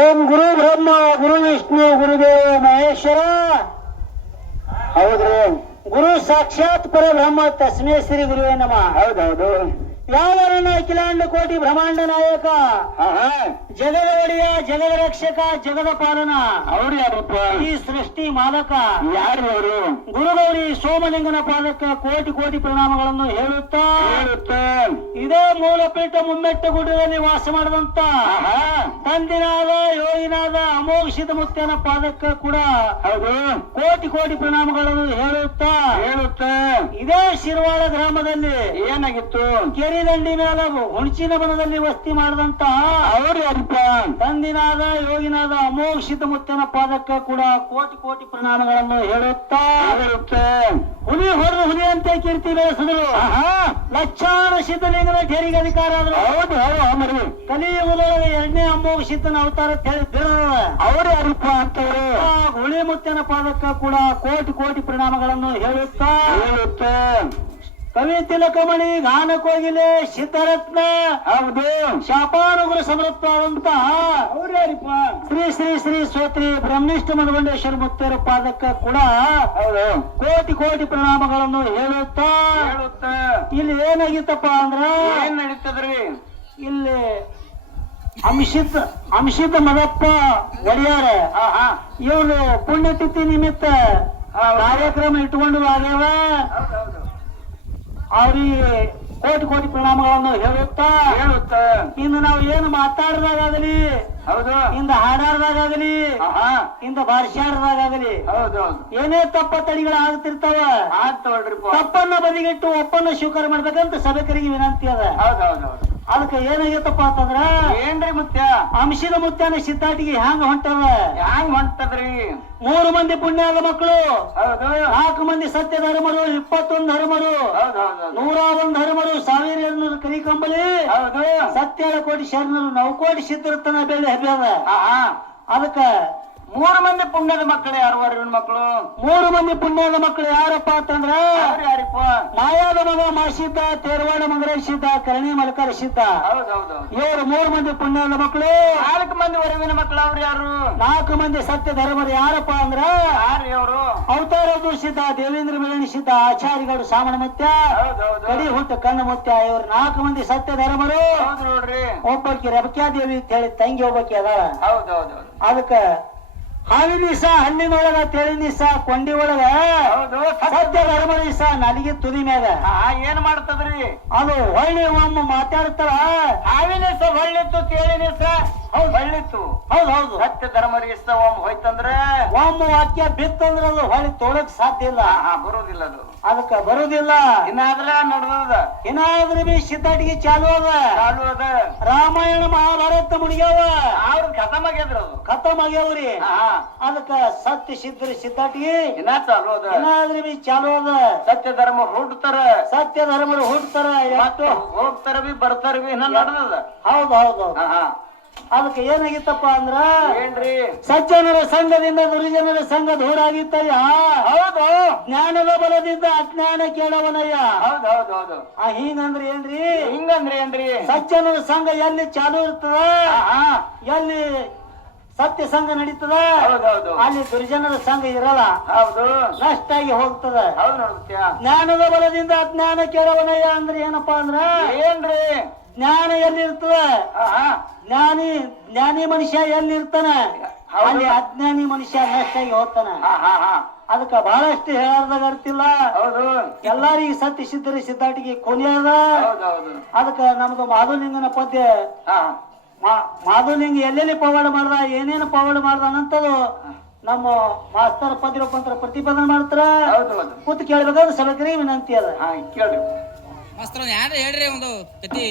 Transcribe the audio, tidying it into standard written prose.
ಓಂ ಗುರು ಬ್ರಹ್ಮ ಗುರು ವಿಷ್ಣು ಗುರುದೇವ ಮಹೇಶ್ವರ. ಹೌದ್ರಿ, ಗುರು ಸಾಕ್ಷಾತ್ ಪರಬ್ರಹ್ಮ ತಸ್ಮೈ ಶ್ರೀ ಗುರುವೇ ನಮಃ. ಹೌದೌದು. ಯಾವರನ್ನ ಅಖಿಲಾಂಡ ಕೋಟಿ ಬ್ರಹ್ಮಾಂಡ ನಾಯಕ, ಜಗದ ಒಡೆಯ, ಜಗದ ರಕ್ಷಕ, ಜಗದ ಪಾಲನ. ಅವ್ರು ಯಾರಪ್ಪ? ಈ ಸೃಷ್ಟಿ ಮಾಲಕ. ಯಾರು ಅವರು? ಗುರುಗೌರಿ ಸೋಮಲಿಂಗನ ಪಾದಕ್ಕೆ ಕೋಟಿ ಕೋಟಿ ಪ್ರಣಾಮಗಳನ್ನು ಹೇಳುತ್ತಾ ಇದೇ ಮೂಲಪೀಠ ಮುಮ್ಮೆಟ್ಟ ಗುಡ್ಡದಲ್ಲಿ ವಾಸ ಮಾಡಿದಂತ ತಂದಿನಾದ ಯೋಗಿನಾದ ಅಮೋಘಿತ ಮುತ್ತನ ಪಾದಕ್ಕೆ ಕೂಡ ಹೌದು ಕೋಟಿ ಕೋಟಿ ಪ್ರಣಾಮಗಳನ್ನು ಹೇಳುತ್ತಾ ಇದೇ ಶಿರವಾಳ ಗ್ರಾಮದಲ್ಲಿ ಏನಾಗಿತ್ತು? ಕೆರೆದಂಡಿ ಮೇಲೆ ಹುಣಚಿನ ಬನದಲ್ಲಿ ವಸ್ತಿ ಮಾಡಿದಂತ ಅವರು ಯಾರಪ್ಪ? ತಂದಿನಾದ ಯೋಗಿನಾದ ಅಮೋಘಿತ ಮುತ್ತನ ಪಾದಕ್ಕೆ ಕೂಡ ಕೋಟಿ ಕೋಟಿ ಪ್ರಣಾಮಗಳನ್ನು ಹೇಳುತ್ತಾ ಹುಲಿ ಹೊಡೆದು ಹುಲಿ ಅಂತ ಕೀರ್ತಿ ಬೆಳೆಸಿದ್ರು. ಲಕ್ಷಾನು ಸಿದ್ಧಲಿಂಗನ ಠೇರಿಗೆ ಅಧಿಕಾರ ಆದ್ರು. ಹೌದು, ಕಲಿಯುಗದೊಳಗೆ ಎರಡನೇ ಅಮೋಘಿತನ ಅವತಾರ ಅವರು ಯಾರಪ್ಪ ಅಂತವರು ಹುಲಿ ಮುತ್ತನ ಪಾದಕ್ಕೆ ಕೂಡ ಕೋಟಿ ಕೋಟಿ ಪ್ರಣಾಮಗಳನ್ನು ಹೇಳುತ್ತಾ ಕವಿ ತಿಲಕಮಣಿ ಗಾನ ಕೋಗಿಲೆ ಸಿದ್ಧರತ್ನ ಹೌದು ಶಾಪಾನುಗುರು ಸಮೃದ್ಧವಾದಂತ ಅವ್ರು ಯಾರಿಪ್ಪ? ಶ್ರೀ ಶ್ರೀ ಶ್ರೀ ಶ್ರೋತ್ರಿ ಬ್ರಹ್ಮಿಷ್ಠ ಮಧುಗೊಂಡೇಶ್ವರ ಮುತ್ತೇರ ಪಾದಕ್ಕ ಕೂಡ ಹೌದು ಕೋಟಿ ಕೋಟಿ ಪ್ರಣಾಮಗಳನ್ನು ಹೇಳುತ್ತಾ ಇಲ್ಲಿ ಏನಾಗಿತ್ತಪ್ಪ ಅಂದ್ರ ಏನ್ ನಡೀತದ್ರಿ? ಇಲ್ಲಿ ಅಂಶಿತ ಮದಪ್ಪ ಒಡೆಯಾರ ಇವರು ಪುಣ್ಯತಿಥಿ ನಿಮಿತ್ತ ಕಾರ್ಯಕ್ರಮ ಇಟ್ಕೊಂಡು ಆಗ್ಯಾವ. ಅವ್ರಿಗೆ ಕೋಟಿ ಕೋಟಿ ಪ್ರಣಾಮಗಳನ್ನು ಹೇಳುತ್ತಾ ಇನ್ನು ನಾವು ಏನು ಮಾತಾಡಿದಾಗಲಿ ಹೌದು, ಇಂದ ಹಾಡಾಡ್ದಾಗಲಿ ಇಂದ ಬಾರ್ಸ್ಯಾಡ್ದಾಗಲಿ ಹೌದು ಏನೇ ತಪ್ಪ ತಡಿಗಳಾಗ್ತಿರ್ತಾವ. ತಪ್ಪನ್ನ ಬದಿಗಿಟ್ಟು ಒಪ್ಪನ್ನ ಸ್ವೀಕಾರ ಮಾಡ್ಬೇಕಂತ ಸಭೆಕರಿಗೆ ವಿನಂತಿ ಅದ. ಅದಕ್ಕೆ ಏನಾಗೈತಪ್ಪ ಅಂತಂದ್ರ ಏನ್ರಿ ಮುತ್ಯ ಅಂಶದ ಮುತ್ಯನ ಸಿದ್ದಾಟಿಗೆ ಹ್ಯಾಂಗ ಹೊಂಟದ್ರಿ? 3 ಮಂದಿ ಪುಣ್ಯದ ಮಕ್ಕಳು, 4 ಮಂದಿ ಸತ್ಯ ಧರ್ಮರು, 21 ಧರ್ಮರು, 101 ಧರ್ಮರು, 1200 ಕರಿಕಂಬಳಿ, ಸತ್ಯ ಕೋಟಿ ಶರಣರು, 9 ಕೋಟಿ ಸಿದ್ಧರತನ ಬೆಳೆ ಹಬ್ಬದ. ಅದಕ್ಕ 3 ಮಂದಿ ಪುಣ್ಯದ ಮಕ್ಕಳು ಯಾರು? ಮಕ್ಕಳು 3 ಮಂದಿ ಪುಣ್ಯದ ಮಕ್ಕಳು ಯಾರಪ್ಪ ಅಂತಂದ್ರ ಮಾಯಾದ ಮಗ ಮಾಸಿದ್ದ, ತೇರವಾಡ ಮಂಗರೇಶ್ ಸಿದ್ದ, ಕರಣಿ ಮಲಕರ ಸಿದ್ದ. ಇವರು 3 ಮಂದಿ ಪುಣ್ಯದ ಮಕ್ಕಳು. 4 ಮಂದಿ ವರವಿನ ಮಕ್ಕಳು ಅವ್ರು ಯಾರು? 4 ಮಂದಿ ಸತ್ಯ ಧರ್ಮರು ಯಾರಪ್ಪ ಅಂದ್ರ ಅವರು ಅವತಾರ ಸಿದ್ದ, ದೇವೇಂದ್ರ ಬೆಳಣಿ ಸಿದ್ದ, ಆಚಾರ್ಯಗಳು ಸಾಮಣ ಮುತ್ಯ, ಕಡಿ ಹುಟ್ಟ ಕಣ್ಣ ಮುತ್ಯ. ಇವ್ರು 4 ಮಂದಿ ಸತ್ಯ ಧರ್ಮರು. ನೋಡ್ರಿ, ಒಬ್ಬಕ್ಕೆ ರಬಕ್ಯಾದೇವಿ ಅಂತ ಹೇಳಿ ತಂಗಿ ಒಬ್ಬಕ್ಕೆ ಅದ. ಅದಕ್ಕ ಹಾವಿನಿಸ ಹಣ್ಣಿನೊಳಗ, ತೆಳಿನಿಸ ಕೊಂಡಿ ಒಳಗ, ಸತ್ಯ ಧರ್ಮನಿಸ ನಲಿಗೆ ತುದಿ ಮ್ಯಾಗ ಏನ್ ಮಾಡ್ತದ್ರಿ? ಅದು ಹೊಳ್ಳಿ ಒಮ್ಮ ಮಾತಾಡ್ತಾರ. ಹಾವಿನಿಸ ಹೊಳ್ಳಿತ್ತು, ತೇಳಿನಿಸ ಹೊಳ್ಳಿತ್ತು. ಹೌದು, ಸತ್ಯ ಧರ್ಮನಿಸ ಒಮ್ಮ ಹೋಯ್ತಂದ್ರೆ ಒಮ್ಮ ವಾಕ್ಯ ಬಿತ್ತಂದ್ರ ಅದು ಹೊಳ್ಳಿ ತೋಳಕ್ ಸಾಧ್ಯ ಇಲ್ಲ, ಬರುದಿಲ್ಲ. ಅದು ಅದಕ್ಕ ಬರುದಿಲ್ಲ. ಇನ್ನಾದ್ರ ನಡೆದ ಇನ್ನಾದ್ರೂ ಬಿ ಸಿದ್ಧಾಟಿಗೆ ಚಾಲು ಅದ. ರಾಮಾಯಣ ಮಹಾಭಾರತ ಮುಡಿಗ್ಯಾವ, ಅವ್ರದ್ ಖತಮ್ ಆಗ್ಯಾವ್ರಿ. ಅದಕ್ಕ ಸತ್ಯ ಸಿದ್ಧಾಟಿಗೆ ಇನ್ನ ಚಾಲು ಅದ, ಇನ್ನಾದ್ರೂ ಬಿ ಚಾಲು ಅದ. ಸತ್ಯ ಧರ್ಮ ಧರ್ಮರು ಹುಡ್ತಾರ, ಹೋಗ್ತಾರ ಬಿ ಬರ್ತಾರ ಬಿ ಇನ್ನ ನಡೆದ. ಹೌದು. ಅದಕ್ಕೆ ಏನಾಗಿತ್ತಪ್ಪ ಅಂದ್ರ ಏನ್ರಿ? ಸಜ್ಜನರ ಸಂಘದಿಂದ ದುರ್ಜನರ ಸಂಘ ದೂರ ಆಗಿತ್ತಯ್ಯ. ಹೌದು, ಜ್ಞಾನದ ಬಲದಿಂದ ಅಜ್ಞಾನ ಕೇಳವನಯ್ಯ. ಹೌದು. ಹಿಂಗಂದ್ರೆ ಏನ್ರಿ? ಸಜ್ಜನರ ಸಂಘ ಎಲ್ಲಿ ಚಾಲು ಇರ್ತದ, ಎಲ್ಲಿ ಸತ್ಯ ಸಂಘ ನಡೀತದ, ಅಲ್ಲಿ ದುರ್ಜನರ ಸಂಘ ಇರಲ್ಲ. ಹೌದು, ನಷ್ಟ ಆಗಿ ಹೋಗ್ತದ. ಜ್ಞಾನದ ಬಲದಿಂದ ಅಜ್ಞಾನ ಕೇಳವನಯ್ಯ ಅಂದ್ರೆ ಏನಪ್ಪಾ ಅಂದ್ರ ಏನ್ರಿ? ಜ್ಞಾನ ಎಲ್ಲಿರ್ತದ, ಜ್ಞಾನಿ ಮನುಷ್ಯ ಎಲ್ಲಿರ್ತಾನ, ಅಲ್ಲಿ ಅಜ್ಞಾನಿ ಮನುಷ್ಯ ನಷ್ಟಾಗಿ ಹೋಗ್ತಾನ. ಅದಕ್ಕ ಬಹಳಷ್ಟು ಹೇಳಾರ್ದಾಗ ಅರ್ತಿಲ್ಲ. ಎಲ್ಲಾರಿಗ ಸತ್ಯ ಸಿದ್ಧಾಟಿಗೆ ಕೊನೆ ಅದ. ಅದಕ್ಕ ನಮ್ದು ಮಾಧುಲಿಂಗನ ಪದ್ಯ, ಮಾಧುಲಿಂಗ ಎಲ್ಲೆಲ್ಲಿ ಪವಾಡ ಮಾಡ್ದ, ಏನೇನು ಪವಾಡ ಮಾಡ್ದ ಅನ್ನಂತದು ನಮ್ಮ ಮಾಸ್ತರ್ ಪದ್ಯ ರೂಪಾಂತರ ಪ್ರತಿಪಾದನೆ ಮಾಡ್ತಾರ. ಕೂತ್ ಕೇಳ್ಬೇಕಾದ್ರೆ ಸಭೆಕರಿಗೆ ವಿನಂತಿ ಅದ. ಕೇಳ್ರಿ ಮಾಸ್ತರ್ ಹೇಳ್ರಿ ಒಂದು ಕತಿ.